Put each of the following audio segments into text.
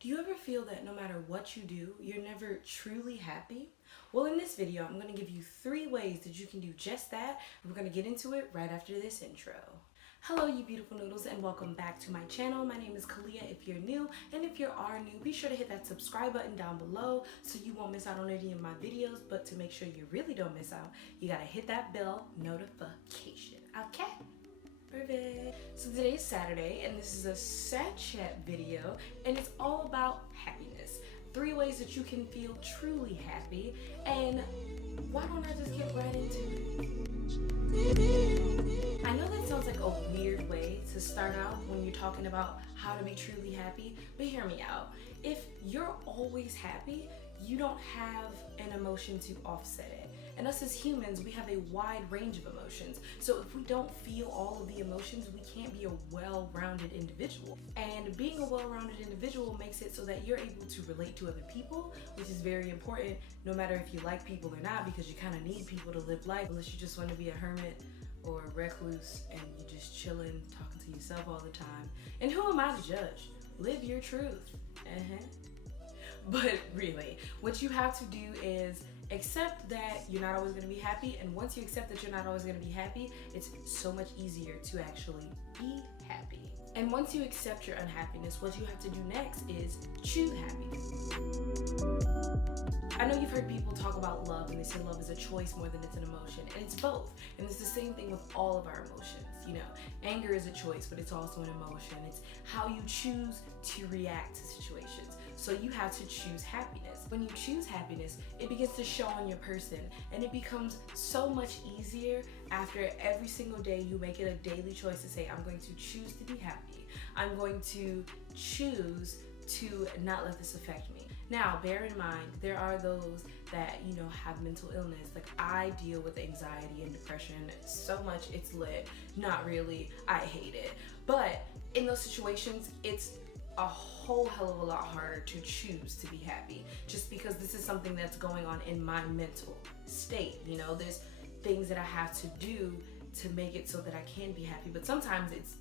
Do you ever feel that no matter what you do, you're never truly happy? Well, in this video, I'm going to give you 3 ways that you can do just that. We're going to get into it right after this intro. Hello, you beautiful noodles, and welcome back to my channel. My name is Kalieha if you're new, and if you are new, be sure to hit that subscribe button down below so you won't miss out on any of my videos. But to make sure you really don't miss out, you gotta hit that bell notification, okay? Perfect. So today's Saturday, and this is a sad chat video, and it's all about happiness. 3 ways that you can feel truly happy, and why don't I just get right into it? I know that sounds like a weird way to start out when you're talking about how to be truly happy, but hear me out. If you're always happy, you don't have an emotion to offset it. And us as humans, we have a wide range of emotions. So if we don't feel all of the emotions, we can't be a well-rounded individual. And being a well-rounded individual makes it so that you're able to relate to other people, which is very important, no matter if you like people or not, because you kind of need people to live life, unless you just want to be a hermit or a recluse and you're just chilling, talking to yourself all the time. And who am I to judge? Live your truth. But really, what you have to do is accept that you're not always going to be happy, and once you accept that you're not always going to be happy, it's so much easier to actually be happy. And once you accept your unhappiness, what you have to do next is choose happiness. I know you've heard people talk about love, and they say love is a choice more than it's an emotion, and it's both. And it's the same thing with all of our emotions. You know, anger is a choice, but it's also an emotion. It's how you choose to react to situations. So you have to choose happiness. When you choose happiness, it begins to show on your person, and it becomes so much easier after every single day you make it a daily choice to say, I'm going to choose to be happy. I'm going to choose to not let this affect me. Now, bear in mind, there are those that, you know, have mental illness. Like, I deal with anxiety and depression so much it's lit. Not really, I hate it. But in those situations, it's a whole hell of a lot harder to choose to be happy, just because this is something that's going on in my mental state. You know, there's things that I have to do to make it so that I can be happy, but sometimes it's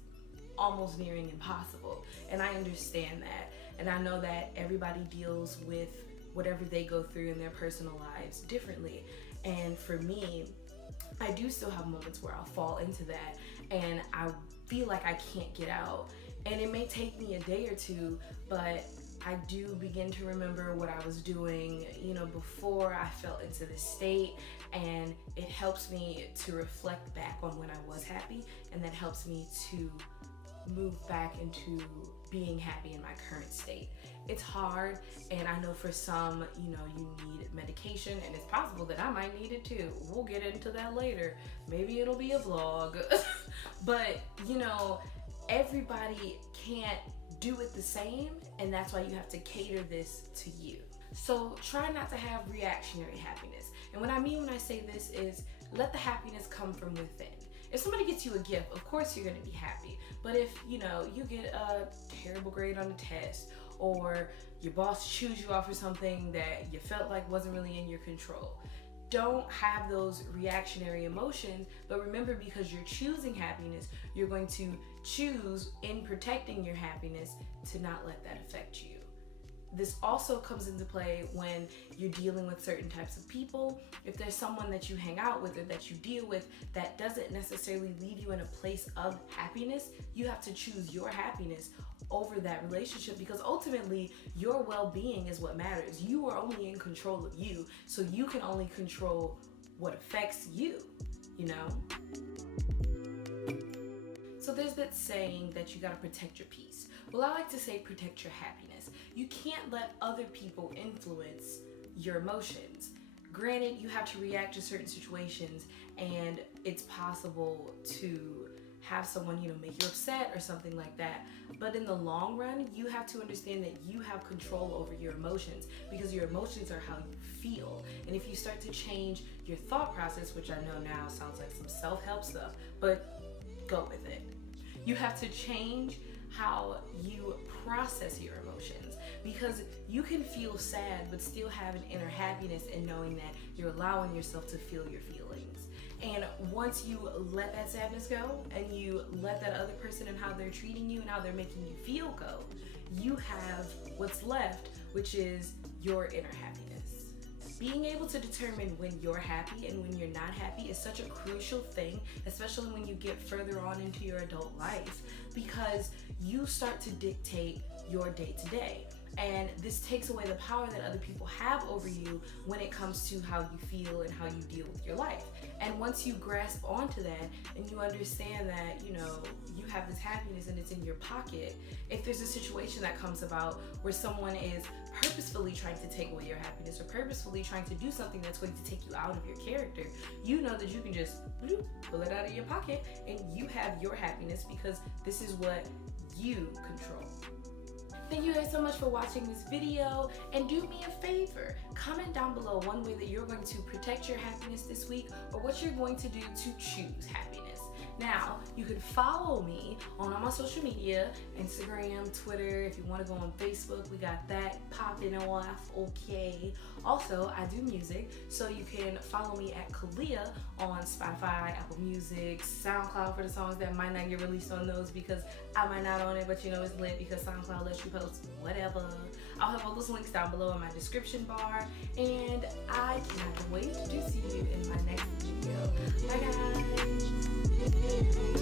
almost nearing impossible, and I understand that, and I know that everybody deals with whatever they go through in their personal lives differently. And for me, I do still have moments where I'll fall into that and I feel like I can't get out, and it may take me a day or two, but I do begin to remember what I was doing, you know, before I fell into this state, and it helps me to reflect back on when I was happy, and that helps me to move back into being happy in my current state. It's hard, and I know for some, you know, you need medication, and it's possible that I might need it too. We'll get into that later. Maybe it'll be a vlog. But, you know, everybody can't do it the same, and that's why you have to cater this to you. So try not to have reactionary happiness. And what I mean when I say this is, let the happiness come from within. If somebody gets you a gift, of course you're gonna be happy. But if, you know, you get a terrible grade on a test, or your boss chews you off for something that you felt like wasn't really in your control, don't have those reactionary emotions, but remember, because you're choosing happiness, you're going to choose, in protecting your happiness, to not let that affect you. This also comes into play when you're dealing with certain types of people. If there's someone that you hang out with or that you deal with that doesn't necessarily leave you in a place of happiness, you have to choose your happiness over that relationship, because ultimately your well-being is what matters. You are only in control of you, so you can only control what affects you, you know? So there's that saying that you gotta protect your peace. Well, I like to say protect your happiness. You can't let other people influence your emotions. Granted, you have to react to certain situations, and it's possible to have someone, you know, make you upset or something like that. But in the long run, you have to understand that you have control over your emotions, because your emotions are how you feel. And if you start to change your thought process, which I know now sounds like some self-help stuff, but go with it. You have to change how you process your emotions, because you can feel sad but still have an inner happiness in knowing that you're allowing yourself to feel your feelings. And once you let that sadness go and you let that other person and how they're treating you and how they're making you feel go, you have what's left, which is your inner happiness. Being able to determine when you're happy and when you're not happy is such a crucial thing, especially when you get further on into your adult life, because you start to dictate your day-to-day. And this takes away the power that other people have over you when it comes to how you feel and how you deal with your life. And once you grasp onto that and you understand that, you know, you have this happiness and it's in your pocket, if there's a situation that comes about where someone is purposefully trying to take away your happiness or purposefully trying to do something that's going to take you out of your character, you know that you can just pull it out of your pocket and you have your happiness, because this is what you control. Thank you guys so much for watching this video, and do me a favor, comment down below one way that you're going to protect your happiness this week, or what you're going to do to choose happiness. Now, you can follow me on all my social media, Instagram, Twitter. If you want to go on Facebook, we got that popping off, okay. Also, I do music, so you can follow me at Kalieha on Spotify, Apple Music, SoundCloud for the songs that might not get released on those because I might not own it, but you know it's lit because SoundCloud lets you post whatever. I'll have all those links down below in my description bar, and I cannot wait to see you in my next video. Bye guys!